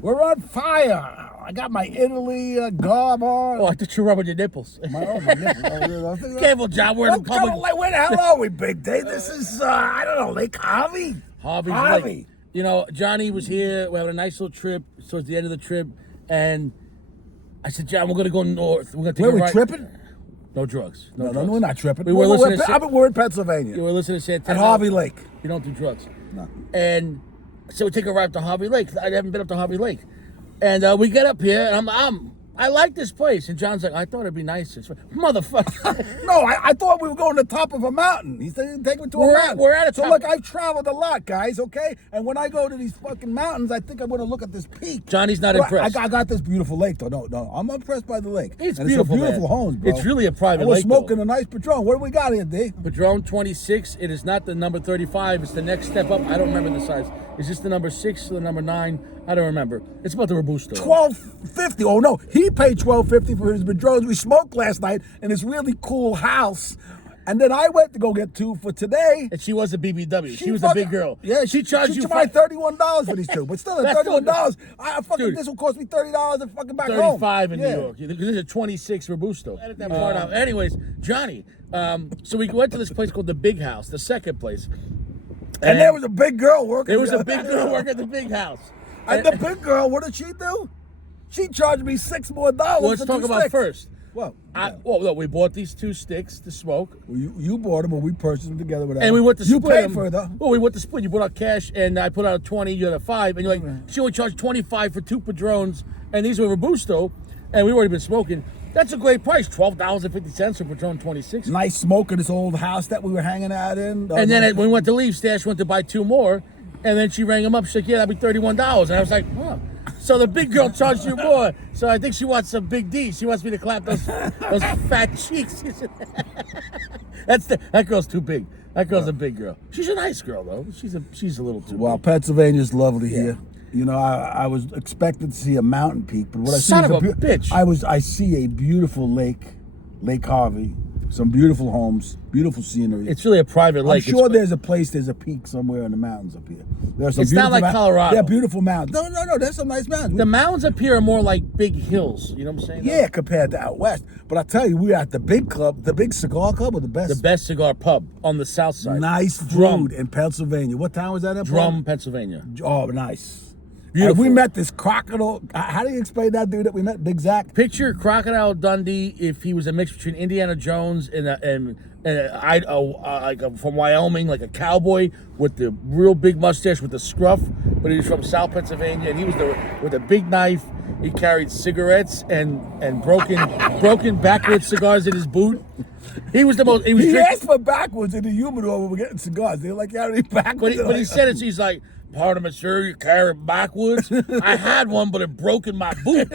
We're on fire. I got my Italy garb on. Oh, I thought you were rubbing your nipples. My nipples. Careful, John. We're in public. Where the hell are we, Big Day? This is, I don't know, Lake Harvey? Harvey's Harvey. Lake. You know, Johnny was here. We're having a nice little trip. So it's the end of the trip. And I said, John, we're going to go north. We're going to take Where a we ride. tripping? No drugs. No, we're not tripping. We were listening to we're in Pennsylvania. You were listening to Santana. At Harvey Lake. You don't do drugs. No. And so we take a ride to Harvey Lake. I haven't been up to Harvey Lake. And we get up here, and I like this place. And John's like, I thought it'd be nice. Motherfucker. No, I thought we were going to the top of a mountain. He said, take me to a mountain. We're at a So top. look, I've traveled a lot, guys, okay? And when I go to these fucking mountains, I think I'm going to look at this peak. Johnny's not But impressed. I got this beautiful lake, though. No, I'm impressed by the lake. It's and beautiful, It's a beautiful man. homes, bro. It's really a private and we're lake, smoking though. a nice Patron. What do we got here, D? Padron 26. It is not the number 35. It's the next step up. I don't remember the size. Is this the number 6 or the number 9? I don't remember. It's about the Robusto. $12.50. Oh no, he paid $12.50 for his Padrons. We smoked last night in this really cool house, and then I went to go get two for today. And she was a BBW. She was a big girl. Yeah, she charged you $31 for these two, but still, at That's still $31, I fucking Dude, this will cost me $30 and fucking back home. 35 in New York. Because this is a 26 Robusto. Edit that part out. Anyways, Johnny. So we went to this place called the Big House, the second place. And there was a big girl working. There was a big girl working at the Big House. And the big girl, what did she do? She charged me $6 more. Well, let's for talk two about sticks. first. Well, Well, no, we bought these 2 sticks to smoke. well, you bought them, and we purchased them together. Whatever. And we went to split You paid them. for it, though. Well, we went to split. You put out cash, and I put out a 20. You had a 5, and you're like, she only charged 25 for 2 Padrones, and these were Robusto, and we already been smoking. That's a great price, $12.50 for Padron 26. Nice smoke in this old house that we were hanging out in. And then when we went to leave, Stash went to buy 2 more, and then she rang him up. She's like, yeah, that'd be $31. And I was like, huh. So the big girl charged you more. So I think she wants some big D. She wants me to clap those fat cheeks. That girl's too big. That girl's a big girl. She's a nice girl though. She's a little too Well, big. Pennsylvania's lovely here. You know, I was expecting to see a mountain peak, but what I see Son is of a bitch. I see a beautiful lake, Lake Harvey, some beautiful homes, beautiful scenery. It's really a private lake. I'm sure there's a peak somewhere in the mountains up here. There's some It's not like Colorado. Yeah, beautiful mountains. No, there's some nice mountains. The mountains up here are more like big hills. You know what I'm saying? Yeah, compared to out west. But I tell you, we were at the big club, the big cigar club, or the best. The best cigar pub on the south side. Nice food Drum. in Pennsylvania. What town was that in? Drum, Pennsylvania. Oh, nice. Beautiful. And we met this crocodile. How do you explain that dude that we met, Big Zach? Picture Crocodile Dundee if he was a mix between Indiana Jones and from Wyoming, like a cowboy with the real big mustache with the scruff. But he was from South Pennsylvania, and he was with a big knife. He carried cigarettes and broken backwards cigars in his boot. He was the most. He asked for backwards in the humidor when we're getting cigars. They're like, yeah, any backwards. But he said it. So he's like, "Pardon me, sir, you carry it backwards." I had one, but it broke in my boot.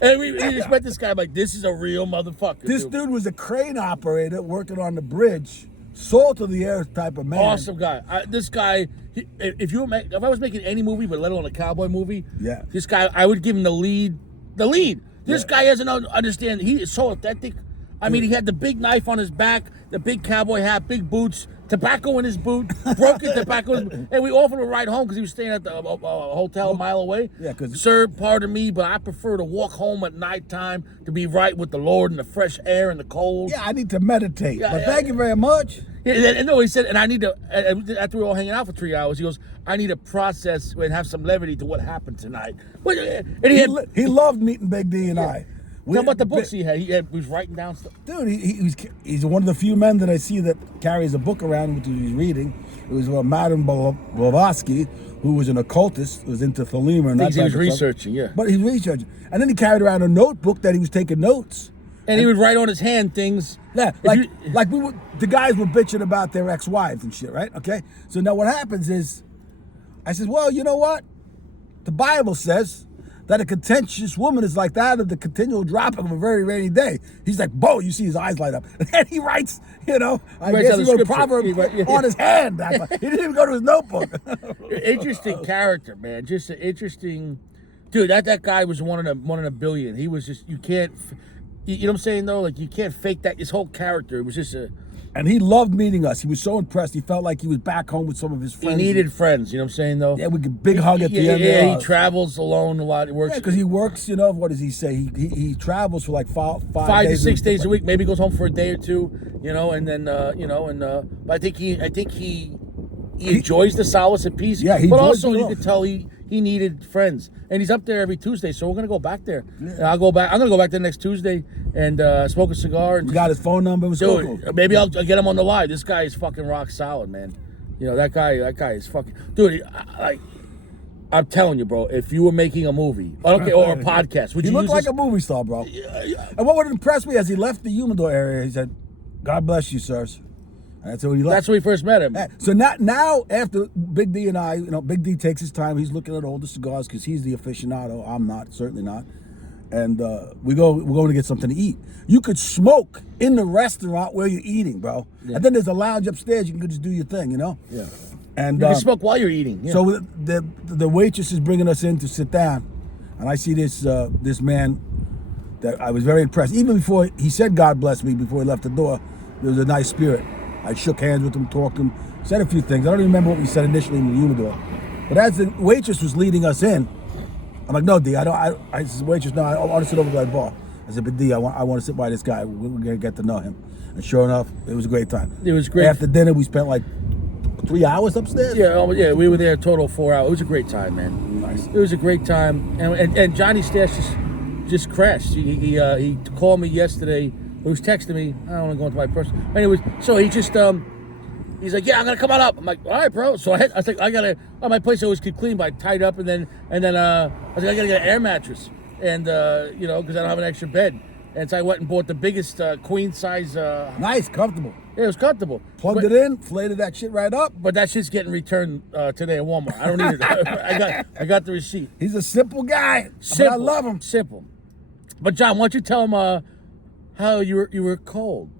And we just met this guy. I'm like, this is a real motherfucker. This dude was a crane operator working on the bridge, salt of the earth type of man. Awesome guy. This guy, if I was making any movie, but let alone a cowboy movie, Yeah. this guy, I would give him the lead. The lead. This guy doesn't understand. He is so authentic. I mean, he had the big knife on his back, the big cowboy hat, big boots, tobacco in his boot, broken tobacco. And we offered him a ride home because he was staying at the hotel a mile away. Yeah, 'cause- Sir, pardon me, but I prefer to walk home at nighttime to be right with the Lord in the fresh air and the cold. Yeah, I need to meditate. Yeah, but yeah, thank you very much. Yeah, and no, he said, and I need to, after we were all hanging out for 3 hours, he goes, I need to process and have some levity to what happened tonight. And he had, He loved meeting Big D and I. Talk about the books he had. He was writing down stuff. Dude, he's one of the few men that I see that carries a book around which he's reading. It was Madame Blavatsky, who was an occultist, who was into Thelema and that Things he type was of stuff. researching, yeah. But he's researching. And then he carried around a notebook that he was taking notes. And he would write on his hand things. Yeah, the guys were bitching about their ex-wives and shit, right? Okay? So now what happens is, I said, well, you know what? The Bible says that a contentious woman is like that of the continual dropping of a very rainy day. He's like, Bo, you see his eyes light up. And then he writes, I Writes guess out he the wrote scripture. Proverbs on his hand. He didn't even go to his notebook. Interesting character, man. Just an interesting dude. That guy was one in a billion. He was just, you know what I'm saying though? Like, you can't fake that. His whole character, it was just And he loved meeting us. He was so impressed. He felt like he was back home with some of his He friends. needed friends, you know what I'm saying, though? Yeah, we could big hug at the end. Yeah, he travels alone a lot. He works because he works, you know, what does he say? He travels for like five to 6 days a week. Maybe goes home for a day or two, you know, and then but I think he enjoys the solace and peace. Yeah, he but enjoys also it you all. could tell he needed friends, and he's up there every Tuesday. So we're gonna go back there. Yeah. And I'm gonna go back there next Tuesday and smoke a cigar. And We got his phone number. It was dude, cool. maybe I'll get him on the live. This guy is fucking rock solid, man. You know that guy is fucking dude. I'm telling you, bro. If you were making a movie, okay, or a podcast, would He you looked use like this? a movie star, bro. And what would impress me as he left the humidor area, he said, "God bless you, sirs." And that's when he left. That's when we first met him. So now after Big D and I, you know, Big D takes his time. He's looking at all the cigars because he's the aficionado. I'm not, certainly not. And we're going to get something to eat. You could smoke in the restaurant where you're eating, bro. Yeah. And then there's a lounge upstairs. You can just do your thing, you know. Yeah. And You can smoke while you're eating. Yeah. so the waitress is bringing us in to sit down, and I see this man that I was very impressed. Even before he said "God bless me" before he left the door, there was a nice spirit. I shook hands with him, talked to him, said a few things. I don't even remember what we said initially in the humidor, but as the waitress was leading us in, I'm like, "No, D, I said, waitress, no, I want to sit over by the bar." I said, "But D, I want to sit by this guy. We're gonna get to know him." And sure enough, it was a great time. It was great. After dinner, we spent like 3 hours upstairs. Yeah, we were there a total of 4 hours. It was a great time, man. Nice. It was a great time, and Johnny Stash just crashed. He called me yesterday. He was texting me. I don't want to go into my personal. Anyways, so he just he's like, "Yeah, I'm gonna come on up." I'm like, "All right, bro." So I was like, "I gotta." My place always keep clean, but I tied up, and then I was like, "I gotta get an air mattress," and you know, because I don't have an extra bed, and so I went and bought the biggest queen size. Nice, comfortable. Yeah, it was comfortable. Plugged it in, flated that shit right up. But that shit's getting returned today at Walmart. I don't need it. I got the receipt. He's a simple guy, Simple. but I love him. Simple. But John, why don't you tell him how you were cold?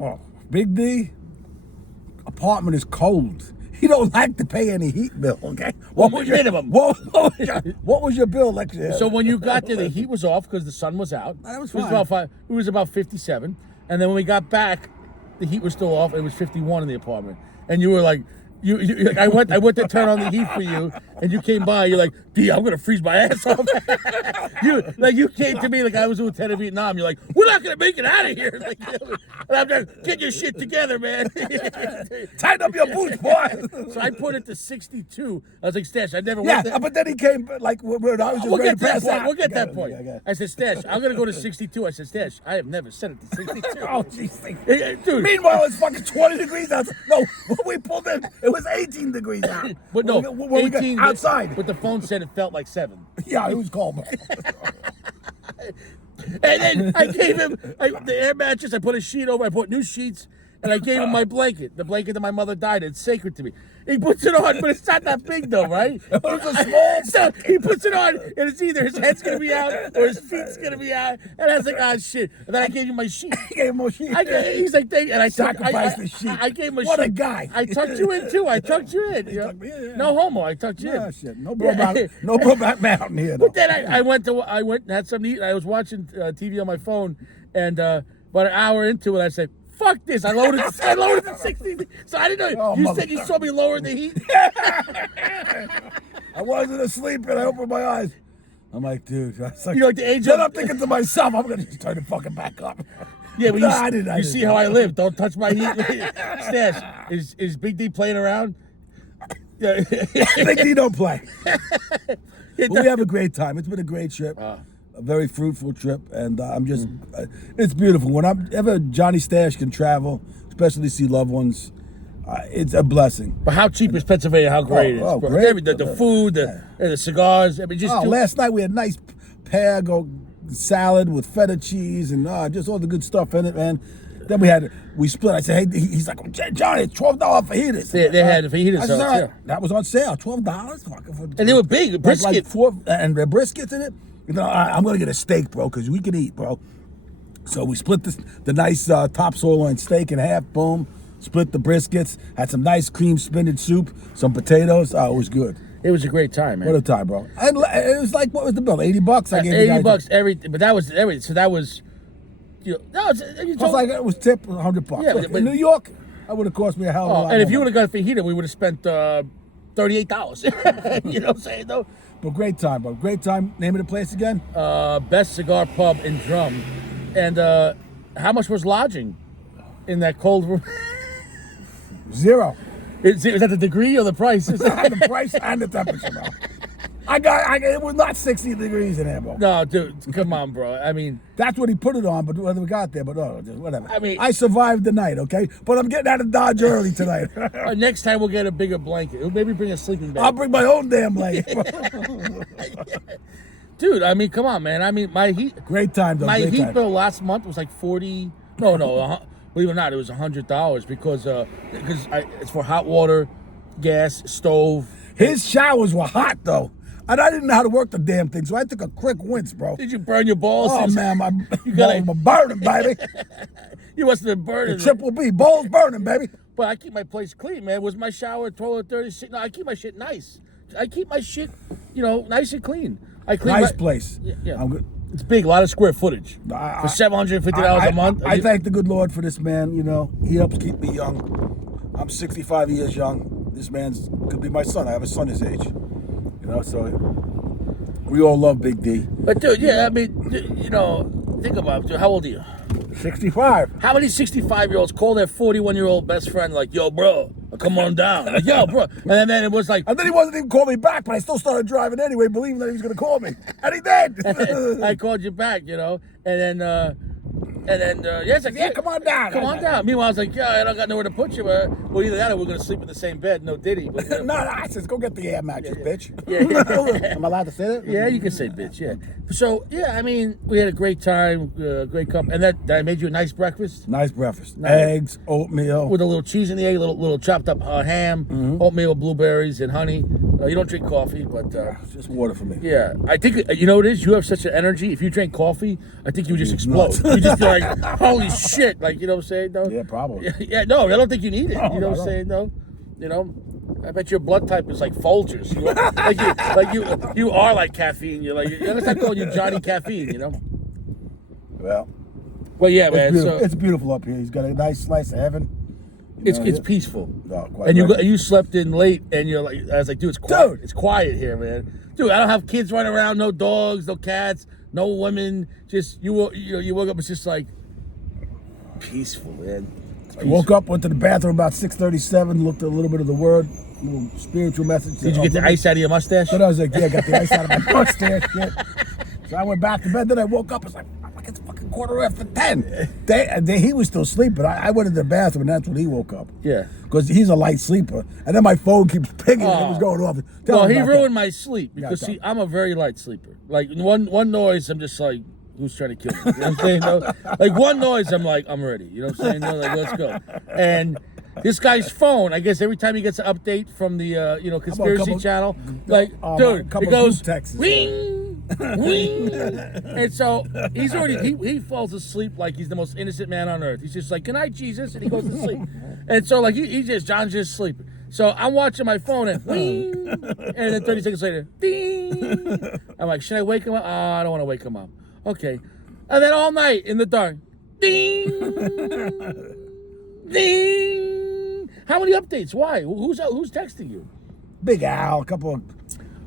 Oh, Big D, apartment is cold. He don't like to pay any heat bill, okay? What was your minimum? What was your bill? Like, So when you got there, the heat was off because the sun was out. That was It fine. It was about 57, and then when we got back, the heat was still off. It was 51 in the apartment, and you were like. I went to turn on the heat for you, and you came by. You're like, "D, I'm gonna freeze my ass off." you came to me like I was a lieutenant of Vietnam. You're like, "We're not gonna make it out of here." Like, and I'm like, "Get your shit together, man." Tighten up your boots, boy. So I put it to 62. I was like, "Stash, I never Yeah, went there." but then he came like when I was just We'll ready get to that pass point. out. We'll get that Okay, point. okay. I said, "Stash, I'm gonna go to 62." I said, "Stash, I have never set it to 62." Oh, jeez. Dude. Meanwhile, it's fucking 20 degrees out. No, when we pulled in, it was 18 degrees out. But no, when we got 18 outside. But the phone said it felt like 7. Yeah, it was cold. And then I gave him the air mattress. I put a sheet over. I put new sheets, and I gave him my blanket, the blanket that my mother died in. It's sacred to me. He puts it on, but it's not that big though, right? It was a small. So he puts it on, and it's either his head's gonna be out or his feet's gonna be out. And I was like, "Ah, shit!" And then I gave him my sheet. He gave him a sheet. He's like, "Thank," and I Sacrificed the sheet. I gave him a What sheet. a guy. I tucked you in too. I tucked you in. You know? tucked me in, yeah. No homo. I tucked you Yeah, in. shit. No Brokeback Mountain here. Though. But then I went and had something to eat. And I was watching TV on my phone, and about an hour into it, I said, "Fuck this!" I loaded the 60. So I didn't know. Oh, You said you saw me lower the heat. I wasn't asleep and I opened my eyes. I'm like, dude. I was like, You know, like the age then of- I'm thinking to myself, I'm gonna just turn it fucking back up. Yeah, but No, you, I didn't. you see how I live. Don't touch my heat. Stash, is Big D playing around? Yeah. Big D don't play. But we have a great time. It's been a great trip. A very fruitful trip, and I'm just, it's beautiful. Whenever Johnny Stash can travel, especially see loved ones, it's a blessing. But how cheap is Pennsylvania? How great it is. Oh, bro. great. The food, the cigars. I mean, just Last night we had nice Pago salad with feta cheese and just all the good stuff in it, man. Then we split. I said, "Hey," he's like, "Johnny, it's $12 fajitas." They had fajitas I said, on "All right." sale. That was on sale, $12. And they were big, brisket. Like 4, and the briskets in it. You know, I'm gonna get a steak, bro, because we can eat, bro. So we split the nice top sirloin steak in half. Boom. Split the briskets. Had some nice cream spinach soup, some potatoes. Oh, it was good. It was a great time, man. What a time, bro. And it was like, what was the bill? $80? I gave you guys $80 everything. But that was everything. So that was no, you Plus, told, it was tip $100. Yeah, Look, but- in New York, that would have cost me a hell of a lot. and if more you would money. have got a fajita, we would have spent $38. You know what I'm saying, though? But great time, bro. Great time. Name of the place again? Best cigar pub in Drum. And how much was lodging in that cold room? 0. Is that the degree or the price? The price and the temperature, bro. It was not 60 degrees in there, bro. No, dude, come on, bro. I mean, That's what he put it on, but whether we got there, but just whatever. I mean- I survived the night, okay? But I'm getting out of Dodge early tonight. next time we'll get a bigger blanket. We'll maybe bring a sleeping bag. I'll bring my own damn blanket. Dude, I mean, come on, man. I mean, my heat Great time, though. my Great heat time. bill last month was like 40. No, believe it or not, it was $100 because it's for hot water, gas, stove. His showers were hot, though. And I didn't know how to work the damn thing, so I took a quick wince, bro. Did you burn your balls? Oh, man, my gotta- balls were burning, baby. You must have been burning. Triple B, balls burning, baby. But I keep my place clean, man. Was my shower 12 or 36? No, I keep my shit nice. I keep my shit, nice and clean. I clean Nice my, place. Yeah. I'm good. It's big, a lot of square footage. I- For $750 a month. I thank the good Lord for this man. He helps keep me young. I'm 65 years young. This man's could be my son. I have a son his age. So we all love Big D. But dude, yeah, I mean, think about it. Dude, how old are you? 65. How many 65-year-olds call their 41-year-old best friend like, yo, bro, come on down. Like, yo, bro. And then it was like, And then he wasn't even calling me back, but I still started driving anyway, believing that he was going to call me. And he did. I called you back, and then, it's like, Yeah, come on down. Come on down. Meanwhile, I was like, yeah, I don't got nowhere to put you. Well, either that or we're going to sleep in the same bed. No Diddy. But, No, I said, go get the air mattress, bitch. Yeah. Am I allowed to say that? Yeah, you can say bitch, yeah. So, yeah, I mean, we had a great time, great company. And that made you a nice breakfast Nice breakfast. Nice. Eggs, oatmeal. with a little cheese in the egg, little chopped up ham, Mm-hmm. oatmeal, blueberries, and honey. You don't drink coffee, but Just water for me. yeah. I think, you know what it is? You have such an energy. If you drank coffee, I think you would just explode. You just be like, holy shit. Like, you know what I'm saying? No? Yeah, probably. Yeah, no, I don't think you need it. No, You know I what I'm don't. saying? No, I bet your blood type is like Folgers. You are like caffeine. You're like, let's not call you Johnny Caffeine. Well, Well, yeah, it's man. beautiful. So It's beautiful up here. He's got a nice slice of heaven. it's peaceful. Oh, quite And right. you slept in late, and you're like, I was like, dude, it's quiet. Dude. It's quiet here, man. Dude, I don't have kids running around, no dogs, no cats, no women. Just you woke up. It's just like peaceful, man. It's I woke up, went to the bathroom about 6:37, looked at a little bit of the word, little spiritual message. Did you get the ice out of your mustache? Then I was like, yeah, I got the ice out of my mustache. Shit. So I went back to bed. Then I woke up. I was like, it's fucking 10:15. He was still sleeping. I went into the bathroom, and that's when he woke up. Yeah. Because he's a light sleeper. And then my phone keeps pinging, and it was going off. Tell Well, him he about ruined my sleep because tell see, me. I'm a very light sleeper. Like one noise, I'm just like, who's trying to kill me? You know what I'm saying? No? Like one noise, I'm like, I'm ready. You know what I'm saying? No, like, let's go. And this guy's phone, I guess every time he gets an update from the conspiracy couple- channel, like, a dude, couple it goes group texts. ring, ring, and so he's already he falls asleep like he's the most innocent man on earth. He's just like, good night, Jesus, and he goes to sleep. And so like John's just sleeping. So I'm watching my phone and ring, and then 30 seconds later, ding. I'm like, should I wake him up? I don't want to wake him up. Okay, and then all night in the dark, ding, ding. How many updates? Why? Who's texting you? Big Al, a couple of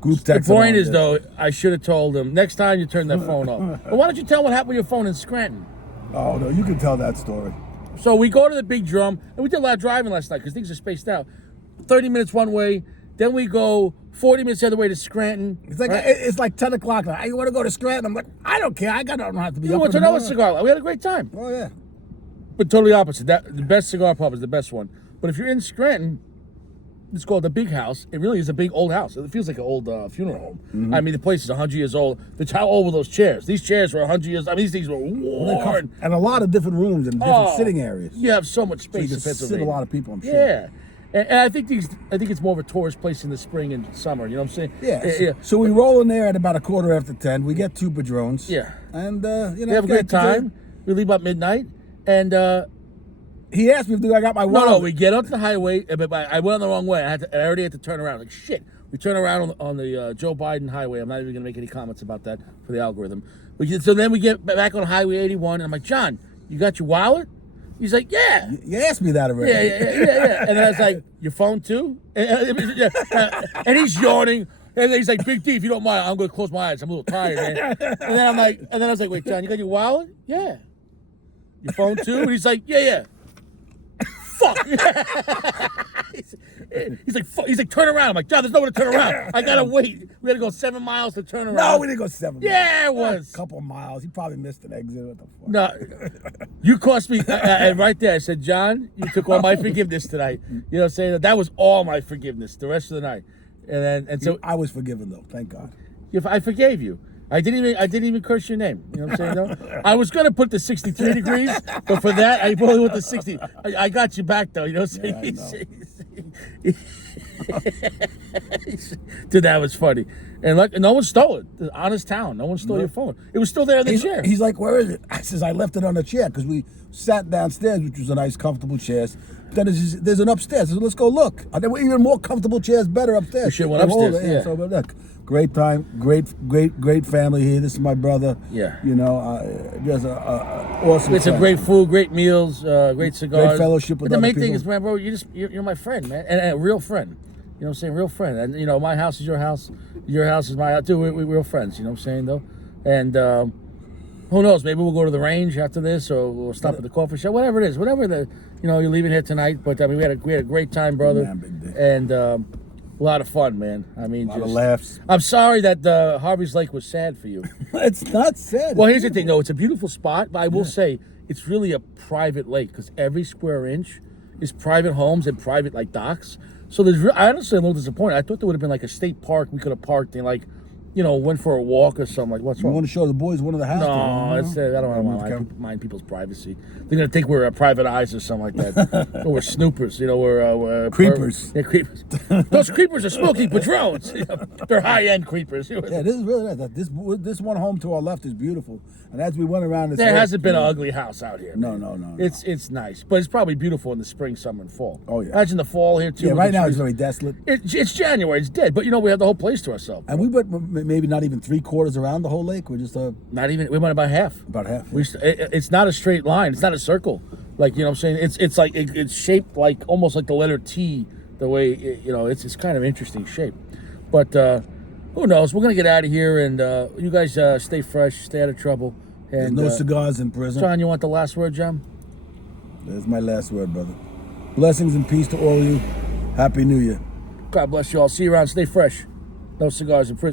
group The texts. point is, though, I should have told him next time you turn that phone off. But why don't you tell what happened with your phone in Scranton? Oh, no, you can tell that story. So we go to the Big Drum, and we did a lot of driving last night because things are spaced out. 30 minutes one way, then we go 40 minutes the other way to Scranton. It's like right? it's like 10 o'clock. Like, you want to go to Scranton? I'm like, I don't care. I don't have to be We up went in to the another morning. cigar lounge. We had a great time. Oh, yeah. But totally opposite. The best cigar pub is the best one. But if you're in Scranton, it's called the Big House. It really is a big old house. It feels like an old funeral home. Mm-hmm. I mean, the place is 100 years old. How old were those chairs? These chairs were 100 years. I mean, these things were worn. And a lot of different rooms and different Oh, sitting areas. You have so much So you space can in sit Pennsylvania. a lot of people, I'm sure. Yeah. And I think it's more of a tourist place in the spring and summer. You know what I'm saying? Yeah. So we roll in there at about 10:15. We get two Padrones. Yeah. And We have a great time. We leave about midnight, and He asked me if I got my wallet. no, we get up the highway. But I went on the wrong way. I already had to turn around. Like shit. We turn around on the Joe Biden highway. I'm not even gonna make any comments about that for the algorithm. So then we get back on Highway 81, and I'm like, John, you got your wallet? He's like, yeah. You asked me that already. Yeah. And then I was like, your phone too? And he's yawning. And then he's like, Big D, if you don't mind, I'm going to close my eyes. I'm a little tired, man. And then I was like, wait, John, you got your wallet? Yeah. Your phone too? And he's like, yeah. Fuck. He's like, turn around. I'm like, John, there's nowhere to turn around. I gotta wait. We gotta go 7 miles to turn around. No, we didn't go 7 miles. Yeah, it was. A couple miles. He probably missed an exit. What the fuck? No, you cost me. And right there, I said, John, you took all my forgiveness tonight. You know what I'm saying? That was all my forgiveness the rest of the night. And so I was forgiven though. Thank God. if I forgave you. I didn't even curse your name. You know what I'm saying? No? I was gonna put the 63 degrees, but for that I probably went to 60. I got you back though. You know what I'm saying? Dude, that was funny. And like, no one stole it. The honest town. No one stole your phone. It was still there in the chair. He's like, where is it? I says, I left it on the chair because we sat downstairs, which was a nice, comfortable chairs. Then there's an upstairs. I said, let's go look. There were even more comfortable chairs, better upstairs. You should have went upstairs. Yeah. So, but look, great time, great family here. This is my brother. Yeah. You know, just awesome. It's a great food, great meals, great cigars. Great fellowship with But the other main thing people. is, man, bro, you're my friend, man, and a real friend. You know what I'm saying? Real friend. And, you know, my house is your house. Your house is my house. Dude, we're real friends. You know what I'm saying, though? And who knows? Maybe we'll go to the range after this, or we'll stop at the coffee shop. Whatever it is. Whatever you're leaving here tonight. But, I mean, we had a great time, brother. Man, big day. And a lot of fun, man. I mean, A lot of laughs. I'm sorry that Harvey's Lake was sad for you. It's not sad. Well, here's the thing, though. It's a beautiful spot, but I will say it's really a private lake because every square inch is private homes and private, like, docks. So I honestly am a little disappointed. I thought there would have been like a state park we could have parked and like, you know, went for a walk or something. Like, what's You wrong? want to show the boys one of the houses? No, I don't want to mind people's privacy. They're gonna think we're private eyes or something like that. Or we're snoopers. You know, we're Creepers. Yeah, creepers. Those creepers are smoking patrons. You know, they're high-end creepers. Yeah, this is really nice. This one home to our left is beautiful. And as we went around this, There hasn't been an ugly house out here. No. It's nice, but it's probably beautiful in the spring, summer, and fall. Oh, yeah. Imagine the fall here too. Yeah, with right the now trees. it's very desolate. It's January. It's dead, but you know we have the whole place to ourselves. And we went maybe not even 3/4 around the whole lake. We're just Not even. We went about half. about half. It's not a straight line. It's not a circle. Like, you know what I'm saying? It's like it's shaped like almost like the letter T. The way you know it's kind of interesting shape. But who knows? We're gonna get out of here, and you guys stay fresh, stay out of trouble. There's And no cigars in prison. John, you want the last word, John? There's my last word, brother. Blessings and peace to all of you. Happy New Year. God bless you all. See you around. Stay fresh. No cigars in prison.